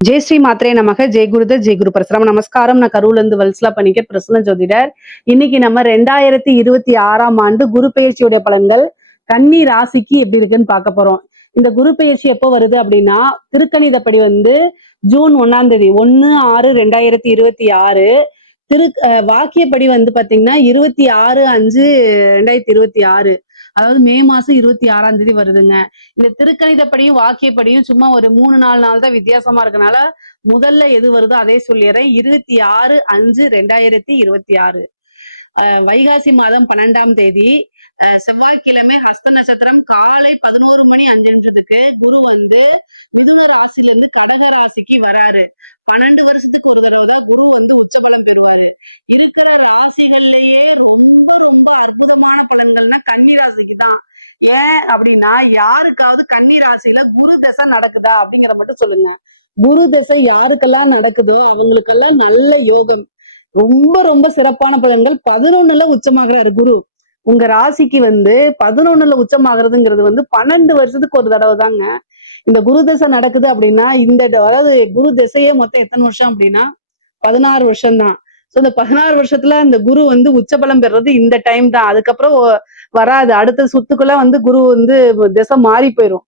ஜெய் ஸ்ரீ மாத்ரே நமக. ஜெய் குருதர், ஜெய் குரு பரசுராம. நமஸ்காரம். நான் கரூர்ல இருந்து வல்சலா பண்ணிக்க பிரசன்ன ஜோதிடர். இன்னைக்கு நம்ம 2026ஆம் ஆண்டு குரு பெயர்ச்சியுடைய பலன்கள் கன்னி ராசிக்கு எப்படி இருக்குன்னு பார்க்க போறோம். இந்த குரு பெயர்ச்சி எப்போ வருது அப்படின்னா, திருக்கணிதப்படி ஜூன் 1ஆம் தேதி 1/6/2026. வாக்கியப்படி பாத்தீங்கன்னா 26/5/2026. அதாவது மே மாசம் 26ஆம் தேதி வருதுங்க. இந்த திருக்கணிதப்படியும் வாக்கியப்படியும் சும்மா ஒரு 3-4 நாள் தான் வித்தியாசமா இருக்கனால முதல்ல எது வருதோ அதே சொல்லிடுறேன். 26/5/2026. வைகாசி மாதம் 12ஆம் தேதி செவ்வாய்க்கிழமை ஹஸ்த நட்சத்திரம் காலை 11:05 குரு மிதுன ராசியிலிருந்து கடக ராசிக்கு வராரு. 12 வருஷத்துக்கு ஒரு தடவை தான் குரு உச்சபலம் பெறுவாரு. இருக்கிற ராசிகள்லயே ரொம்ப ரொம்ப அற்புதமான பலன்கள்னா கன்னி ராசிக்கு தான். ஏன் அப்படின்னா, யாருக்காவது கன்னி ராசியில குரு தசை நடக்குதா அப்படிங்கிற மட்டும் சொல்லுங்க. குரு தசை யாருக்கெல்லாம் நடக்குதோ அவங்களுக்கெல்லாம் நல்ல யோகம், ரொம்ப ரொம்ப சிறப்பான பலன்கள். 11ல உச்சமாகிறாரு குரு. உங்க ராசிக்கு 11ல உச்சமாகிறதுங்கிறது 12 வருஷத்துக்கு ஒரு தடவை தாங்க. இந்த குரு தசை நடக்குது அப்படின்னா, அதாவது குரு திசையே மொத்தம் எத்தனை வருஷம் அப்படின்னா 16 வருஷம் தான். சோ இந்த 16 வருஷத்துல இந்த குரு உச்சபலம் பெறுறது இந்த டைம் தான். அதுக்கப்புறம் வராது. அடுத்த சுத்துக்குள்ள குரு திசை மாறி போயிடும்.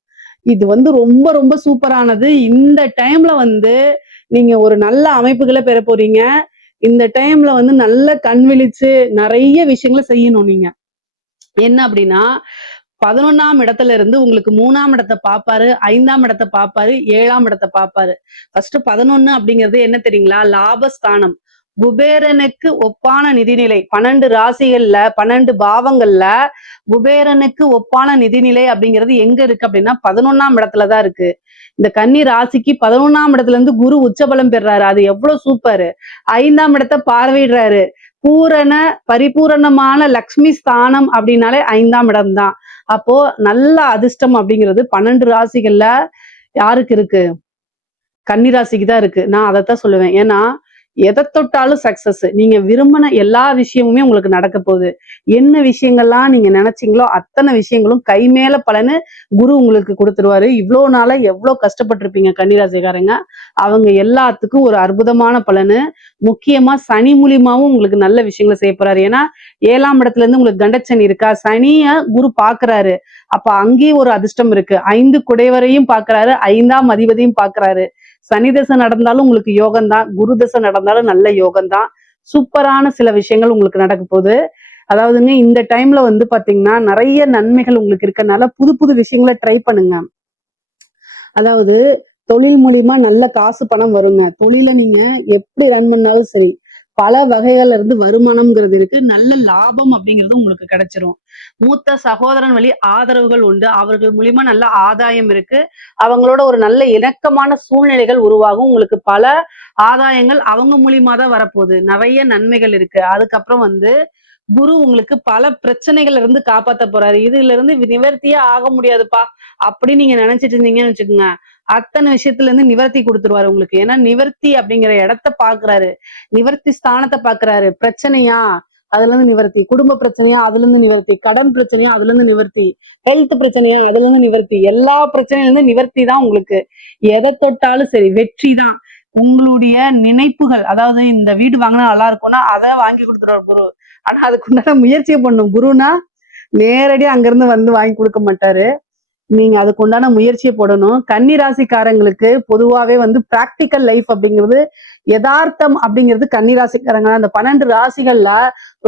இது ரொம்ப ரொம்ப சூப்பரானது. இந்த டைம்ல நீங்க ஒரு நல்ல அமைப்புகளை பெற போறீங்க. இந்த டைம்ல நல்ல கண் விழிச்சு நிறைய விஷயங்களை செய்யணும். நீங்க என்ன அப்படின்னா, 11ஆம் இடத்துல இருந்து உங்களுக்கு 3ஆம் இடத்தை பார்ப்பாரு, 5ஆம் இடத்தை பார்ப்பாரு, 7ஆம் இடத்தை பார்ப்பாரு. ஃபர்ஸ்ட் 11 அப்படிங்கிறது என்ன தெரியுங்களா? லாபஸ்தானம். குபேரனுக்கு ஒப்பான நிதிநிலை. 12 ராசிகள்ல 12 பாவங்கள்ல குபேரனுக்கு ஒப்பான நிதிநிலை அப்படிங்கிறது எங்க இருக்கு அப்படின்னா 11ஆம் இடத்துலதான் இருக்கு. இந்த கன்னி ராசிக்கு 11ஆம் இடத்துல இருந்து குரு உச்சபலம் பெறாரு. அது எவ்வளவு சூப்பர். 5ஆம் இடத்தை பார்வையிடுறாரு. பரிபூரணமான லக்ஷ்மி ஸ்தானம் அப்படின்னாலே 5ஆம் இடம் தான். அப்போ நல்ல அதிர்ஷ்டம் அப்படிங்கிறது 12 ராசிகள்ல யாருக்கு இருக்கு? கன்னி ராசிக்கு தான் இருக்கு. நான் அதைத்தான் சொல்லுவேன். ஏன்னா எதை தொட்டாலும் சக்சஸ். நீங்க விரும்பின எல்லா விஷயமுமே உங்களுக்கு நடக்க போகுது. என்ன விஷயங்கள்லாம் நீங்க நினைச்சீங்களோ அத்தனை விஷயங்களும் கை மேல பலனு குரு உங்களுக்கு கொடுத்துருவாரு. இவ்வளவு நாளா எவ்வளவு கஷ்டப்பட்டிருப்பீங்க கன்னிராசிக்காரங்க, அவங்க எல்லாத்துக்கும் ஒரு அற்புதமான பலனு. முக்கியமா சனி மூலியமாவும் உங்களுக்கு நல்ல விஷயங்களை செய்ய போறாரு. ஏன்னா 7ஆம் இடத்துல இருந்து உங்களுக்கு கண்டச்சனி இருக்கா, சனிய குரு பாக்குறாரு. அப்ப அங்கேயும் ஒரு அதிர்ஷ்டம் இருக்கு. 5 குடைவரையும் பாக்குறாரு, 5ஆம் அதிபதியும் பாக்குறாரு. சனி தசை நடந்தாலும் உங்களுக்கு யோகம் தான், குரு தசை நடந்தாலும் நல்ல யோகம் தான். சூப்பரான சில விஷயங்கள் உங்களுக்கு நடக்க போகுது. அதாவதுங்க இந்த டைம்ல பாத்தீங்கன்னா நிறைய நன்மைகள் உங்களுக்கு இருக்கனால புது புது விஷயங்களை ட்ரை பண்ணுங்க. அதாவது தொழில் மூலியமா நல்ல காசு பணம் வருங்க. தொழில நீங்க எப்படி ரன் பண்ணாலும் சரி, பல வகைகள்ல இருந்து வருமானம்ங்கிறது இருக்கு. நல்ல லாபம் அப்படிங்கிறது உங்களுக்கு கிடைச்சிரும். மூத்த சகோதரன் வழி ஆதரவுகள் உண்டு. அவர்கள் மூலியமா நல்ல ஆதாயம் இருக்கு. அவங்களோட ஒரு நல்ல இணக்கமான சூழ்நிலைகள் உருவாகும். உங்களுக்கு பல ஆதாயங்கள் அவங்க மூலியமா தான் வரப்போகுது. நிறைய நன்மைகள் இருக்கு. அதுக்கப்புறம் குரு உங்களுக்கு பல பிரச்சனைகள்ல இருந்து காப்பாத்த போறாரு. இதுல இருந்து நிவர்த்தியே ஆக முடியாதுப்பா அப்படி நீங்க நினைச்சிட்டு இருந்தீங்கன்னு வச்சுக்கோங்க, அத்தனை விஷயத்துல இருந்து நிவர்த்தி கொடுத்துருவாரு உங்களுக்கு. ஏன்னா நிவர்த்தி அப்படிங்கிற இடத்த பாக்குறாரு, நிவர்த்தி ஸ்தானத்தை பாக்குறாரு. பிரச்சனையா அதுல இருந்து நிவர்த்தி, குடும்ப பிரச்சனையா அதுல இருந்து நிவர்த்தி, கடன் பிரச்சனையா அதுல இருந்து நிவர்த்தி, ஹெல்த் பிரச்சனையா அதுல இருந்து நிவர்த்தி, எல்லா பிரச்சனையில இருந்து நிவர்த்தி தான் உங்களுக்கு. எதை தொட்டாலும் சரி வெற்றி தான். உங்களுடைய நினைப்புகள், அதாவது இந்த வீடு வாங்கினா நல்லா இருக்கும்னா அதை வாங்கி கொடுத்துருவாரு குரு. ஆனா அதுக்குண்டான முயற்சியை பண்ணும். குருனா நேரடியா அங்கிருந்து வாங்கி கொடுக்க மாட்டாரு. நீங்க அதுக்கு உண்டான முயற்சியை போடணும். கன்னி ராசிக்காரங்களுக்கு பொதுவாவே பிராக்டிக்கல் லைஃப் அப்படிங்கிறது, யதார்த்தம் அப்படிங்கிறது கன்னி ராசிக்காரங்க. அந்த 12 ராசிகள்ல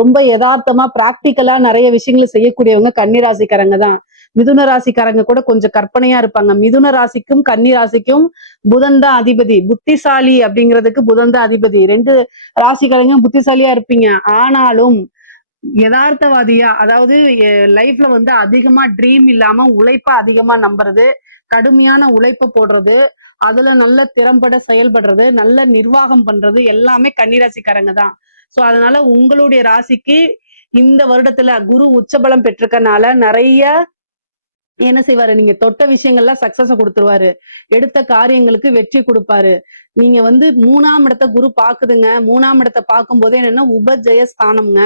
ரொம்ப யதார்த்தமா பிராக்டிக்கலா நிறைய விஷயங்களை செய்யக்கூடியவங்க கன்னி ராசிக்காரங்க தான். மிதுன ராசிக்காரங்க கூட கொஞ்சம் கற்பனையா இருப்பாங்க. மிதுன ராசிக்கும் கன்னி ராசிக்கும் புதன் தான் அதிபதி. புத்திசாலி அப்படிங்கிறதுக்கு புதன் தான் அதிபதி. 2 ராசிக்காரங்க புத்திசாலியா இருப்பீங்க. ஆனாலும் யதார்த்தவாதியா, அதாவது லைஃப்ல அதிகமா ட்ரீம் இல்லாம உழைப்ப அதிகமா நம்புறது, கடுமையான உழைப்ப போடுறது, அதுல நல்ல திறம்பட செயல்படுறது, நல்ல நிர்வாகம் பண்றது எல்லாமே கன்னிராசிக்காரங்க தான். சோ அதனால உங்களுடைய ராசிக்கு இந்த வருடத்துல குரு உச்சபலம் பெற்றிருக்கனால நிறைய என்ன செய்வாரு, நீங்க தொட்ட விஷயங்கள்லாம் சக்சஸ கொடுத்துருவாரு. எடுத்த காரியங்களுக்கு வெற்றி கொடுப்பாரு. நீங்க 3ஆம் இடத்தை குரு பாக்குதுங்க. 3ஆம் இடத்தை பார்க்கும் போதே என்னன்னா உபஜய ஸ்தானம்ங்க.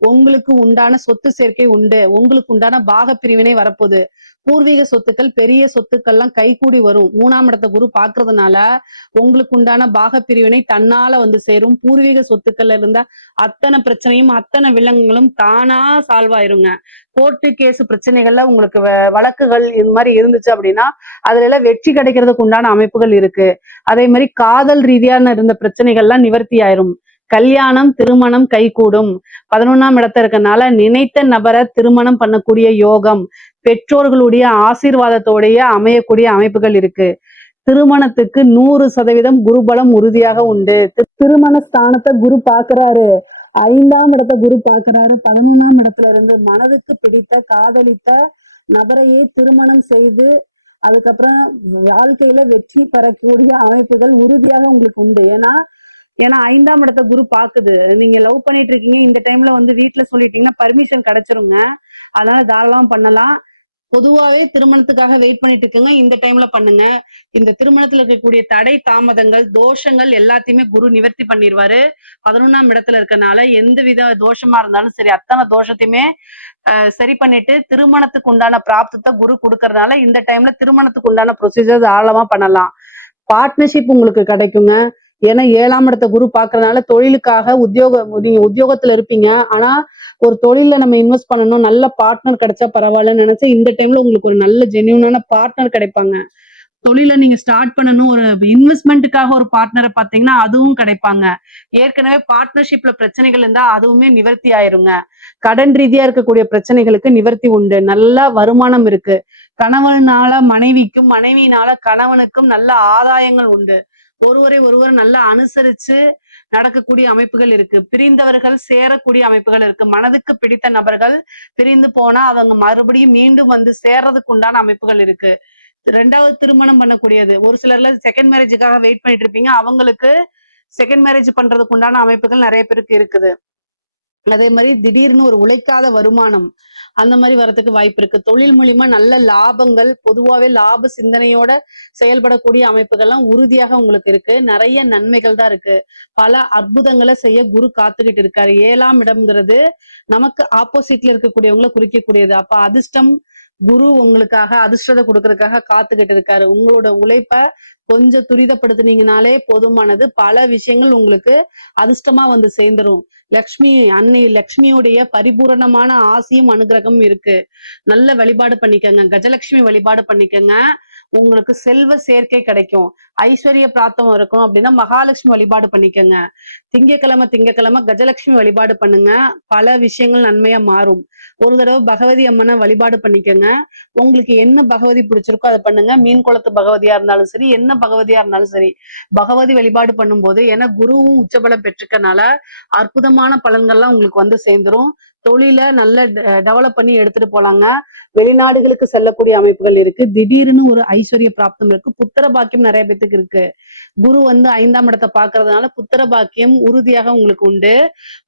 உங்களுக்கு உண்டான சொத்து சேர்க்கை உண்டு, உங்களுக்கு உண்டான பாக பிரிவினை வரப்போகுது, பூர்வீக சொத்துக்கள் பெரிய சொத்துக்கள்லாம் கைகூடி வரும். 3ஆம் இடத்த குரு பாக்குறதுனால உங்களுக்கு உண்டான பாக பிரிவினை தன்னால வந்து சேரும். பூர்வீக சொத்துக்கள்ல இருந்த அத்தனை பிரச்சனையும் அத்தனை வில்லங்கங்களும் தானா சால்வ் ஆயிருங்க. கோர்ட்டு கேஸ் பிரச்சனைகள்ல உங்களுக்கு வழக்குகள் இது மாதிரி இருந்துச்சு அப்படின்னா அதுல எல்லாம் வெற்றி கிடைக்கிறதுக்கு உண்டான அமைப்புகள் இருக்கு. அதே மாதிரி காதல் ரீதியான இருந்த பிரச்சனைகள்லாம் நிவர்த்தி ஆயிரும். கல்யாணம் திருமணம் கைகூடும். 11ஆம் இடத்துல இருக்கனால நினைத்த நபரை திருமணம் பண்ணக்கூடிய யோகம், பெற்றோர்களுடைய ஆசீர்வாதத்தோடைய அமையக்கூடிய அமைப்புகள் இருக்கு. திருமணத்துக்கு 100% குருபலம் உறுதியாக உண்டு. திருமண ஸ்தானத்தை குரு பாக்குறாரு, 5ஆம் இடத்தை குரு பாக்குறாரு. 11ஆம் இடத்துல இருந்து மனதுக்கு பிடித்த காதலித்த நபரையே திருமணம் செய்து அதுக்கப்புறம் வாழ்க்கையில வெற்றி பெறக்கூடிய அமைப்புகள் உறுதியாக உங்களுக்கு உண்டு. ஏன்னா 5ஆம் இடத்தை குரு பாக்குது. நீங்க லவ் பண்ணிட்டு இருக்கீங்க, இந்த டைம்ல வந்து வீட்டுல சொல்லிட்டீங்கன்னா பர்மிஷன் கிடைச்சிருங்க. அதனால தாராளமா பண்ணலாம். பொதுவாவே திருமணத்துக்காக வெயிட் பண்ணிட்டு இருக்கீங்க, இந்த டைம்ல பண்ணுங்க. இந்த திருமணத்துல இருக்கக்கூடிய தடை தாமதங்கள் தோஷங்கள் எல்லாத்தையுமே குரு நிவர்த்தி பண்ணிடுவாரு. 11ஆம் இடத்துல இருக்கனால எந்த வித தோஷமா இருந்தாலும் சரி அத்தனை தோஷத்தையுமே சரி பண்ணிட்டு திருமணத்துக்கு உண்டான பிராப்தத்தை குரு கொடுக்கறதுனால இந்த டைம்ல திருமணத்துக்கு உண்டான ப்ரொசீஜர் ஆழமா பண்ணலாம். பார்ட்னர்ஷிப் உங்களுக்கு கிடைக்குங்க. ஏன்னா 7ஆம் இடத்தை குரு பாக்குறதுனால தொழிலுக்காக நீங்க உத்தியோகத்துல இருப்பீங்க. ஆனா ஒரு தொழில நம்ம இன்வெஸ்ட் பண்ணணும், நல்ல பார்ட்னர் கிடைச்சா பரவாயில்லன்னு நினைச்சு இந்த டைம்ல உங்களுக்கு ஒரு நல்ல ஜென்யூனான பார்ட்னர் கிடைப்பாங்க. தொழில நீங்க ஸ்டார்ட் பண்ணணும், ஒரு இன்வெஸ்ட்மெண்ட்டுக்காக ஒரு பார்ட்னரை பார்த்தீங்கன்னா அதுவும் கிடைப்பாங்க. ஏற்கனவே பார்ட்னர்ஷிப்ல பிரச்சனைகள் இருந்தா அதுவுமே நிவர்த்தி ஆயிருங்க. கடன் ரீதியா இருக்கக்கூடிய பிரச்சனைகளுக்கு நிவர்த்தி உண்டு. நல்ல வருமானம் இருக்கு. கணவனால மனைவிக்கும் மனைவியினால கணவனுக்கும் நல்ல ஆதாயங்கள் உண்டு. ஒருவர் நல்லா அனுசரிச்சு நடக்கக்கூடிய அமைப்புகள் இருக்கு. பிரிந்தவர்கள் சேரக்கூடிய அமைப்புகள் இருக்கு. மனதுக்கு பிடித்த நபர்கள் பிரிந்து போனா அவங்க மறுபடியும் மீண்டும் வந்து சேர்றதுக்கு உண்டான அமைப்புகள் இருக்கு. 2வது திருமணம் பண்ணக்கூடியது. ஒரு சிலர்ல செகண்ட் மேரேஜுக்காக வெயிட் பண்ணிட்டு இருப்பீங்க, அவங்களுக்கு செகண்ட் மேரேஜ் பண்றதுக்கு உண்டான அமைப்புகள் நிறைய பேருக்கு இருக்குது. அதே மாதிரி திடீர்னு ஒரு உழைக்காத வருமானம் அந்த மாதிரி வரதுக்கு வாய்ப்பு இருக்கு. தொழில் மூலியமா நல்ல லாபங்கள், பொதுவாவே லாப சிந்தனையோட செயல்படக்கூடிய அமைப்புகள்லாம் உறுதியாக உங்களுக்கு இருக்கு. நிறைய நன்மைகள் தான் இருக்கு. பல அற்புதங்களை செய்ய குரு காத்துக்கிட்டு இருக்காரு. 7ஆம் இடம்ங்கிறது நமக்கு ஆப்போசிட்ல இருக்கக்கூடியவங்களை குறிக்கக்கூடியது. அப்ப அதிர்ஷ்டம் குரு உங்களுக்காக அதிர்ஷ்டத்தை கொடுக்கறதுக்காக காத்துக்கிட்டு இருக்காரு. உங்களோட உழைப்ப கொஞ்சம் துரிதப்படுத்தினீங்கனாலே போதுமானது. பல விஷயங்கள் உங்களுக்கு அதிர்ஷ்டமா வந்து சேர்ந்துரும். அன்னை லக்ஷ்மியுடைய பரிபூரணமான ஆசியும் அனுகிரகமும் இருக்கு. நல்ல வழிபாடு பண்ணிக்கங்க. கஜலட்சுமி வழிபாடு பண்ணிக்கங்க. உங்களுக்கு செல்வ சேர்க்கை கிடைக்கும். ஐஸ்வர்ய பிராப்தம் இருக்கும் அப்படின்னா மகாலட்சுமி வழிபாடு பண்ணிக்கங்க. திங்கக்கிழமை கஜலட்சுமி வழிபாடு பண்ணுங்க. பல விஷயங்கள் நன்மையா மாறும். ஒரு தடவை பகவதி அம்மனை வழிபாடு பண்ணிக்கங்க. உங்களுக்கு என்ன பகவதி பிடிச்சிருக்கோ அதை பண்ணுங்க. மீன் குளத்து பகவதியா இருந்தாலும் சரி, என்ன பகவதியா இருந்தாலும் சரி, பகவதி வழிபாடு பண்ணும்போது ஏன்னா குருவும் உச்சபலம் பெற்றுக்கனால அற்புதமான பலன்கள்லாம் உங்களுக்கு வந்து சேர்ந்துரும். தொழில நல்ல டெவலப் பண்ணி எடுத்துட்டு போலாங்க. வெளிநாடுகளுக்கு செல்லக்கூடிய அமைப்புகள் இருக்கு. திடீர்னு ஒரு ஐஸ்வர்ய பிராப்தம் இருக்கு. புத்திர பாக்கியம் நிறைய பேத்துக்கு இருக்கு. குரு வந்து 5ஆம் இடத்தை பாக்குறதுனால புத்திர பாக்கியம் உறுதியாக உங்களுக்கு உண்டு.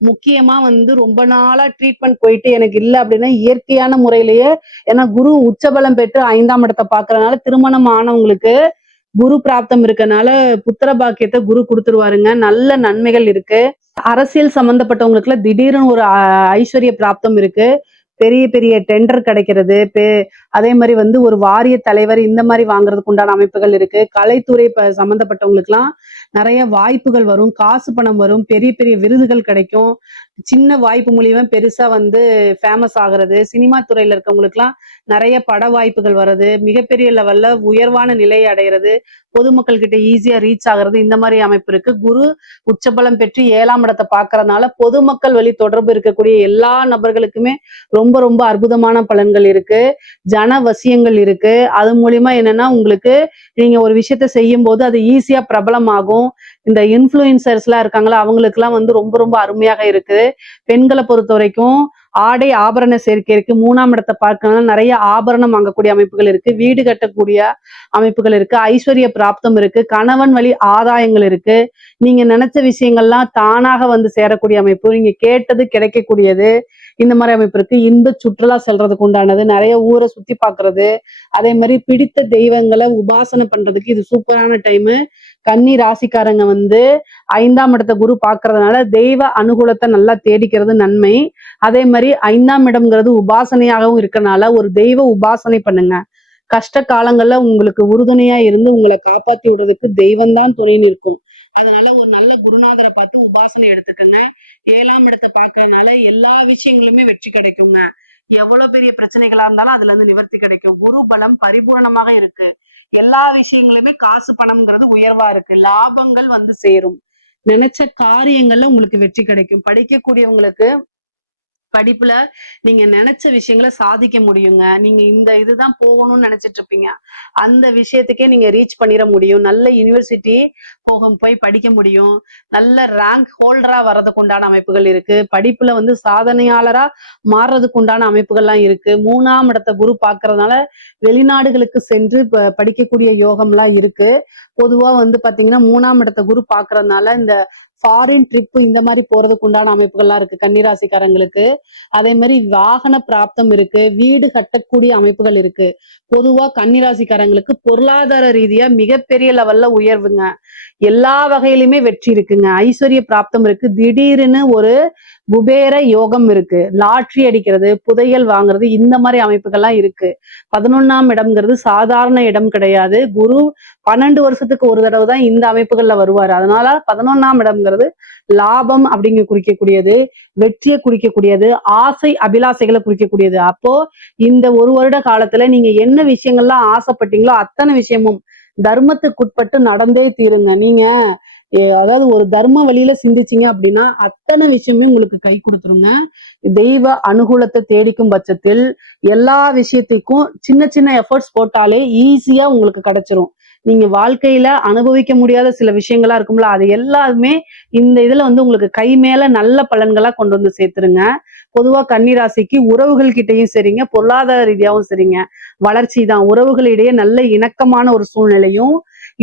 முக்கியமா வந்து ரொம்ப நாளா ட்ரீட்மெண்ட் போயிட்டு எனக்கு இல்லை அப்படின்னா இயற்கையான முறையிலேயே, ஏன்னா குரு உச்சபலம் பெற்று 5ஆம் இடத்தை பாக்குறதுனால திருமணம் ஆனவங்களுக்கு குரு பிராப்தம் இருக்கனால புத்திர பாக்கியத்தை குரு கொடுத்துருவாருங்க. நல்ல நன்மைகள் இருக்கு. அரசியல் சம்பந்தப்பட்டவங்களுக்குள்ள திடீர்னு ஒரு ஐஸ்வர்ய பிராப்தம் இருக்கு. பெரிய பெரிய டெண்டர் கிடைக்கிறது, அதே மாதிரி வந்து ஒரு வாரிய தலைவர் இந்த மாதிரி வாங்குறதுக்கு உண்டான அமைப்புகள் இருக்கு. கலைத்துறை சம்பந்தப்பட்டவங்களுக்கு எல்லாம் நிறைய வாய்ப்புகள் வரும். காசு பணம் வரும். பெரிய பெரிய விருதுகள் கிடைக்கும். சின்ன வாய்ப்பு மூலியமா பெருசா வந்து ஃபேமஸ் ஆகுறது. சினிமா துறையில இருக்கவங்களுக்கு எல்லாம் நிறைய பட வாய்ப்புகள் வர்றது, மிகப்பெரிய லெவல்ல உயர்வான நிலையை அடைகிறது, பொதுமக்கள் கிட்ட ஈஸியா ரீச் ஆகுறது, இந்த மாதிரி அமைப்பு இருக்கு. குரு உச்சபலம் பெற்று 7ஆம் இடத்தை பாக்குறதுனால பொதுமக்கள் வழி தொடர்பு இருக்கக்கூடிய எல்லா நபர்களுக்குமே ரொம்ப ரொம்ப அற்புதமான பலன்கள் இருக்கு. ஜனவசியங்கள் இருக்கு. அது மூலியமா என்னன்னா உங்களுக்கு நீங்க ஒரு விஷயத்த செய்யும் போது அது ஈஸியா பிரபலமாகும். இந்த இன்ஃபுளுசர்ஸ் எல்லாம் இருக்காங்களா அவங்களுக்கு எல்லாம் வந்து ரொம்ப ரொம்ப அருமையாக இருக்கு. பெண்களை பொறுத்த வரைக்கும் ஆடை ஆபரண சேர்க்கை இருக்கு. 3ஆம் இடத்தை பார்க்கணும், நிறைய ஆபரணம் வாங்கக்கூடிய அமைப்புகள் இருக்கு. வீடு கட்டக்கூடிய அமைப்புகள் இருக்கு. ஐஸ்வர்ய பிராப்தம் இருக்கு. கணவன் வழி ஆதாயங்கள் இருக்கு. நீங்க நினைச்ச விஷயங்கள்லாம் தானாக வந்து சேரக்கூடிய அமைப்பு. நீங்க கேட்டது கிடைக்கக்கூடியது. இந்த மாதிரி அமைப்பு இருக்கு. இன்ப சுற்றுலா செல்றதுக்கு உண்டானது, நிறைய ஊரை சுத்தி பாக்குறது, அதே மாதிரி பிடித்த தெய்வங்களை உபாசனை பண்றதுக்கு இது சூப்பரான டைமு. கன்னி ராசிக்காரங்க வந்து 5ஆம் இடத்தை குரு பாக்குறதுனால தெய்வ அனுகூலத்தை நல்லா தேடிக்கிறது நன்மை. அதே மாதிரி 5ஆம் இடம்ங்கிறது உபாசனையாகவும் இருக்கனால ஒரு தெய்வ உபாசனை பண்ணுங்க. கஷ்ட காலங்கள்ல உங்களுக்கு உறுதுணையா இருந்து உங்களை காப்பாத்தி விடுறதுக்கு தெய்வம் தான் துணைன்னு இருக்கும். அதனால ஒரு நல்ல குருநாதரை பார்த்து உபாசனை எடுத்துக்கோங்க. 7ஆம் இடத்தை பாக்குறதுனால எல்லா விஷயங்களுமே வெற்றி கிடைக்குங்க. எவ்வளவு பெரிய பிரச்சனைகளா இருந்தாலும் அதுல இருந்து நிவர்த்தி கிடைக்கும். குரு பலம் பரிபூரணமாக இருக்கு. எல்லா விஷயங்களுமே காசு பணம்ங்கிறது உயர்வா இருக்கு. லாபங்கள் வந்து சேரும். நினைச்ச காரியங்கள்ல உங்களுக்கு வெற்றி கிடைக்கும். படிக்கக்கூடியவங்களுக்கு படிப்புல நீங்க நினைச்ச விஷயங்களை சாதிக்க முடியுங்க. நீங்க இந்த இதுதான் போகணும்னு நினைச்சிட்டு இருப்பீங்க, அந்த விஷயத்துக்கே நீங்க ரீச் பண்ணிட முடியும். நல்ல யூனிவர்சிட்டி போய் படிக்க முடியும். நல்ல ரேங்க் ஹோல்டரா வர்றதுக்கு உண்டான அமைப்புகள் இருக்கு. படிப்புல வந்து சாதனையாளரா மாறுறதுக்கு உண்டான அமைப்புகள்லாம் இருக்கு. 3ஆம் இடத்தை குரு பாக்குறதுனால வெளிநாடுகளுக்கு சென்று படிக்கக்கூடிய யோகம்லாம் இருக்கு. பொதுவா வந்து பாத்தீங்கன்னா 3ஆம் இடத்தை குரு பாக்குறதுனால இந்த ஃபாரின் ட்ரிப் இந்த மாதிரி போறதுக்கு உண்டான அமைப்புகள்லாம் இருக்கு கன்னிராசிக்காரங்களுக்கு. அதே மாதிரி வாகன பிராப்தம் இருக்கு. வீடு கட்டக்கூடிய அமைப்புகள் இருக்கு. பொதுவா கன்னிராசிக்காரங்களுக்கு பொருளாதார ரீதியா மிகப்பெரிய லெவல்ல உயர்வுங்க. எல்லா வகையிலுமே வெற்றி இருக்குங்க. ஐஸ்வர்ய பிராப்தம் இருக்கு. திடீர்னு ஒரு குபேர யோகம் இருக்கு. லாட்ரி அடிக்கிறது, புதையல் வாங்குறது, இந்த மாதிரி அமைப்புகள்லாம் இருக்கு. 11ஆம் இடம்ங்கிறது சாதாரண இடம் கிடையாது. குரு 12 வருஷத்துக்கு ஒரு தடவை தான் இந்த அமைப்புகள்ல வருவாரு. அதனால 11ஆம் இடம்ங்கிறது லாபம் அப்படிங்க குறிக்கக்கூடியது, வெற்றியை குறிக்கக்கூடியது, ஆசை அபிலாசைகளை குறிக்கக்கூடியது. அப்போ இந்த ஒரு வருட காலத்துல நீங்க என்ன விஷயங்கள்லாம் ஆசைப்பட்டீங்களோ அத்தனை விஷயமும் தர்மத்துக்குட்பட்டு நடந்தே தீருங்க. நீங்க அதாவது ஒரு தர்ம வழியில சிந்திச்சீங்க அப்படின்னா அத்தனை விஷயமே உங்களுக்கு கை கொடுத்துருங்க. தெய்வ அனுகூலத்தை தேடிக்கும் பட்சத்தில் எல்லா விஷயத்துக்கும் சின்ன சின்ன எஃபர்ட்ஸ் போட்டாலே ஈஸியா உங்களுக்கு கிடைச்சிரும். நீங்க வாழ்க்கையில அனுபவிக்க முடியாத சில விஷயங்களா இருக்கும்ல, அது எல்லாமே இந்த இதுல வந்து உங்களுக்கு கை மேல நல்ல பலன்களா கொண்டு வந்து சேர்த்துருங்க. பொதுவா கன்னிராசிக்கு உறவுகள் கிட்டையும் சரிங்க, பொருளாதார ரீதியாவும் சரிங்க, வளர்ச்சி தான். உறவுகளிடையே நல்ல இணக்கமான ஒரு சூழ்நிலையும்,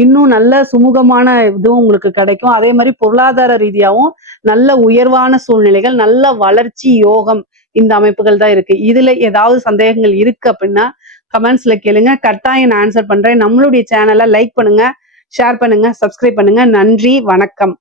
இன்னும் நல்ல சுமூகமான இதுவும் உங்களுக்கு கிடைக்கும். அதே மாதிரி பொருளாதார ரீதியாவும் நல்ல உயர்வான சூழ்நிலைகள், நல்ல வளர்ச்சி யோகம், இந்த அமைப்புகள் தான் இருக்கு. இதுல ஏதாவது சந்தேகங்கள் இருக்கு அப்படின்னா கமெண்ட்ஸ்ல கேளுங்க, கட்டாயம் நான் ஆன்சர் பண்றேன். நம்மளுடைய சேனலை லைக் பண்ணுங்க, ஷேர் பண்ணுங்க, சப்ஸ்கிரைப் பண்ணுங்க. நன்றி, வணக்கம்.